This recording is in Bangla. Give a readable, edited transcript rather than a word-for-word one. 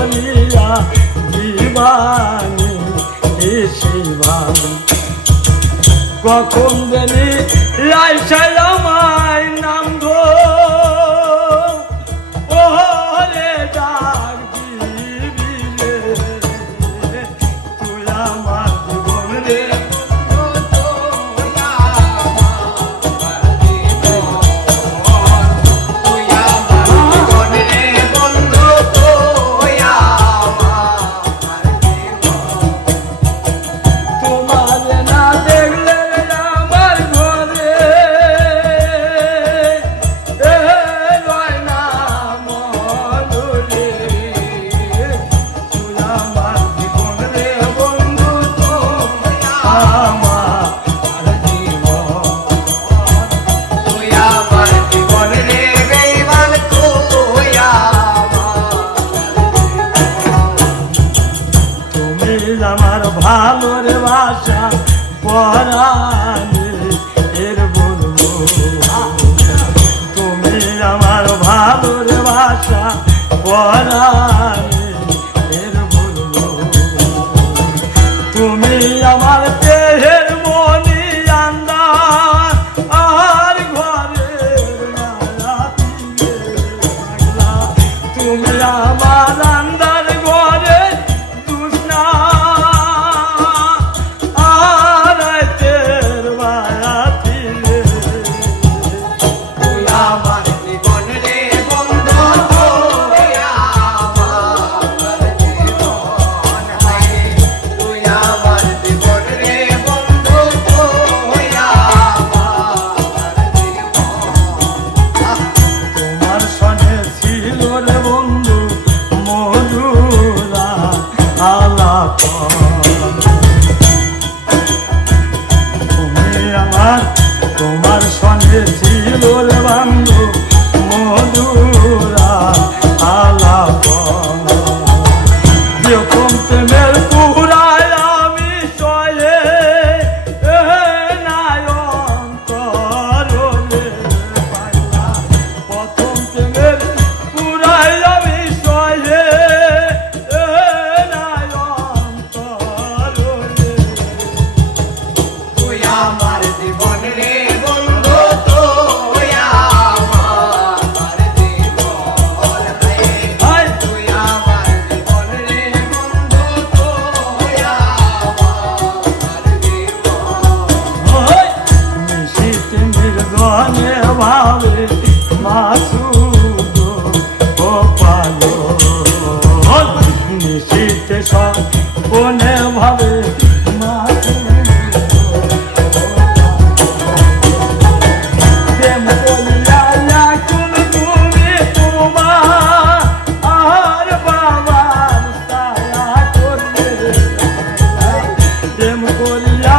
করিয়া দিবানি শিবানি কখন জানি লাইসাই আমায় নাম গো ওরে ডাক দিবি রে তুই আমার জীবন রে আমার ভালোর বাসা পরাণে এর বলবো তুমি আমার ভালোর বাসা পরাণে এর বলবো তুমি আমার দেহের মনি আন্দার আর ঘরের তুমি আমার আন্দার ঘরে তোমার সঙ্গে ছিল রে বন্ধু মধুরা আলাপ যখন প্রেমের পুরায় আমি সয়ে নাই অন্তরে প্রথম প্রেমের পুরায় আমি সয়ে নাই অন্তরে তুই আমার জীবন রে ভাবে মাসুদ ও পালো নিশিতে সপনে ভাবে প্রেম করিয়া এখন তুমি তোমার আর বাবার ছায়া করলে প্রেম করিয়া